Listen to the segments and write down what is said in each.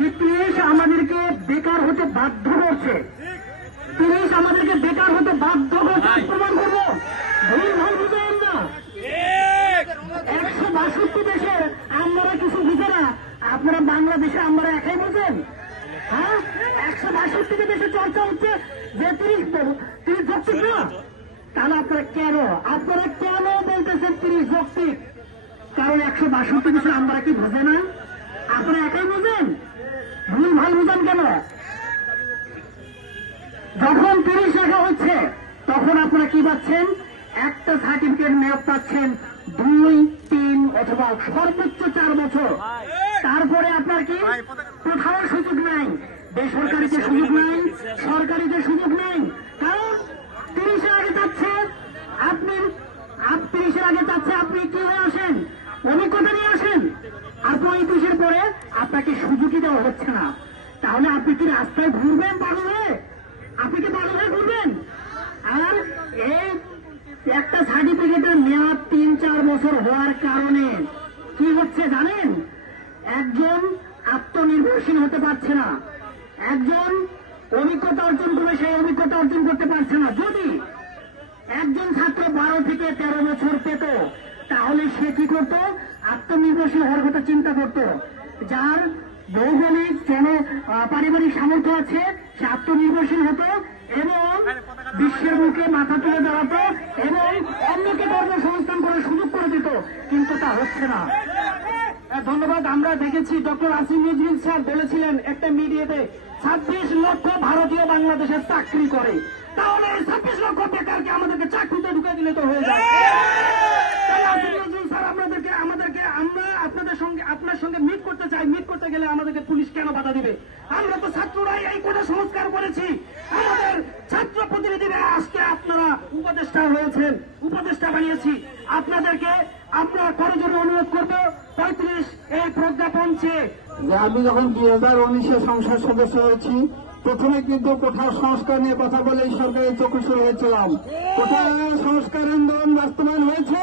যে 30 আমাদেরকে বেকার হতে বাধ্য করছে, 30 আমাদেরকে বেকার হতে বাধ্য করছে, প্রমাণ করবো। ভুল ভাল বুঝেন না। 162 দেশে আমরা কিছু বুঝে না, আপনারা বাংলাদেশে আমরা একাই বুঝেন। হ্যাঁ, 162 দেশে চর্চা হচ্ছে যে 30 যৌক্তিক না। তাহলে আপনারা কেন বলতেছেন 30 যৌক্তিক? কারণ 162 দেশে আমরা কি বুঝে না? আপনারা একাই বুঝেন, ভুল ভাল বুঝেন কেন? যখন 30 রাখা হচ্ছে তখন আপনারা কি পাচ্ছেন? একটা সার্টিফিকেট মেয়াদ পাচ্ছেন 2, 3 অথবা সর্বোচ্চ 4 বছর। তারপরে আপনার কি কোথাও সুযোগ নাই, বেসরকারিতে সুযোগ নাই, সরকারিতে সুযোগ নাই। কারণ 30-এর আগে যাচ্ছে আপনি, 30-এর আগে যাচ্ছে আপনি কি হয়ে আসেন? অভিজ্ঞতা নিয়ে আসেন। আর 35-এর পরে আপনাকে সুযোগই দেওয়া হচ্ছে না। তাহলে আপনি কি রাস্তায় ঘুরবেন পাগল হয়ে? আপনি কি পাগল হয়ে ঘুরবেন? আর এই একটা সার্টিফিকেটের মেয়াদ 3-4 বছর হওয়ার কারণে কি হচ্ছে জানেন? একজন আত্মনির্ভরশীল হতে পারছে না, একজন অভিজ্ঞতা অর্জন করে সেই অভিজ্ঞতা অর্জন করতে পারছে না। যদি একজন ছাত্র 12 থেকে 13 বছর পেত তাহলে সে কি করত? আত্মনির্ভরশীল হওয়ার কথা চিন্তা করত। যার ভৌগোলিক পারিবারিক সামর্থ্য আছে সে আত্মনির্ভরশীল হতো এবং বিশ্বের মুখে মাথা তুলে দাঁড়াতো এবং অন্যকে কর্মসংস্থান করার সুযোগ করে দিত। কিন্তু তা হচ্ছে না। ধন্যবাদ। আমরা দেখেছি ডক্টর আসিফ নজরুল স্যার বলেছিলেন একটা মিডিয়াতে 26 লক্ষ ভারতীয় বাংলাদেশের চাকরি করে। তাহলে 26 লক্ষ বেকারকে আমাদেরকে চাকরিতে ঢুকে দিলে তো হয়ে যায়। আসিফ নজরুল স্যার আমরা আপনার সঙ্গে মিট করতে চাই। মিট করতে গেলে আমাদেরকে পুলিশ কেন বাধা দিবে? আমরা তো ছাত্ররাই এই কোটা সংস্কার করেছি। আমাদের ছাত্র প্রতিনিধিরা আজকে আপনারা উপদেষ্টা হয়েছেন, উপদেষ্টা বানিয়েছি। আপনাদেরকে আমরা করজোড়ে অনুরোধ করবো 35 এই প্রজ্ঞাপন চেয়ে। আমি যখন 2019-এ সংসদ সদস্য হয়েছি প্রথমে কিন্তু কোঠা সংস্কার নিয়ে কথা বলে সরকারের চক্ষুষুর হয়েছিলাম। কোঠা সংস্কার আন্দোলন বাস্তবায়ন হয়েছে,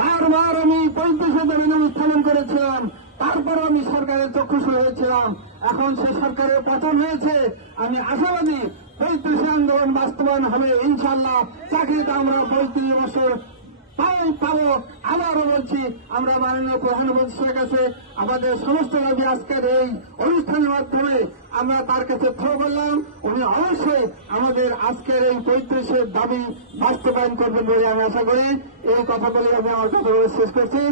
বারবার আমি 35 দাবি উত্থাপন করেছিলাম, তারপর আমি সরকারের চক্ষুষুর হয়েছিলাম। এখন সে সরকারের পতন হয়েছে, আমি আশাবাদী 35 আন্দোলন বাস্তবায়ন হবে ইনশাল্লাহ। চাকরিতে আমরা 35 বছর পাবো। আবারও বলছি, আমরা মাননীয় প্রধানমন্ত্রীর কাছে আমাদের সমস্ত দাবি আজকের এই অনুষ্ঠানের মাধ্যমে আমরা তার কাছে থ্রো করলাম। উনি অবশ্যই আমাদের আজকের এই 35-এর দাবি বাস্তবায়ন করবেন বলে আমি আশা করি। এই কথা বলে আমি আমার কথা শেষ করছি।